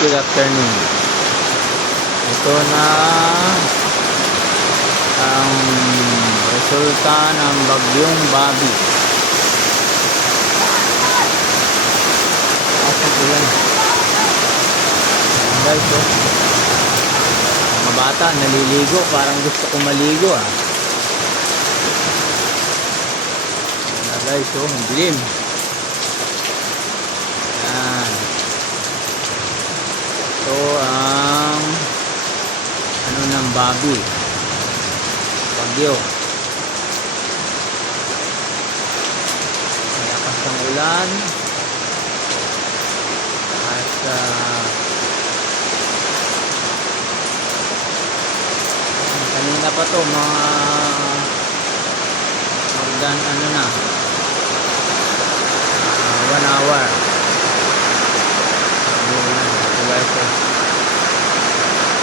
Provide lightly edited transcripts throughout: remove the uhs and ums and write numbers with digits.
Good afternoon. Ito na ang resulta ng bagyong Bobby. Asang ulan. Guys, mga bata naliligo, parang gusto ko maligo guys, ang dilim. Yan. Ito ang ano ng Bobby, bagyo. Malakas ang ulan at kanina pa to mga more than 1 hour. Ito guys,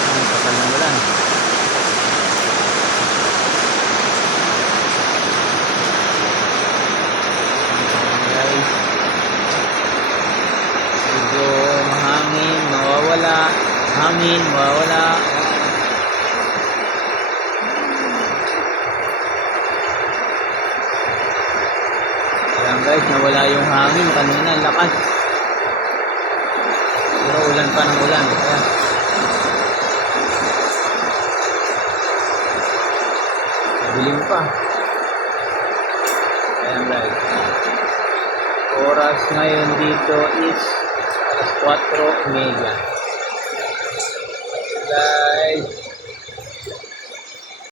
ang kapal ng ulan. Guys, medyo mahangin, mawawala. Hangin, mawawala. Ayan guys, nawala yung hangin kanina, lakas. Pero ulan pa ng ulan. Ayan. Dilim pa. Ayan guys. Oras ngayon dito is alas 4:30. Guys.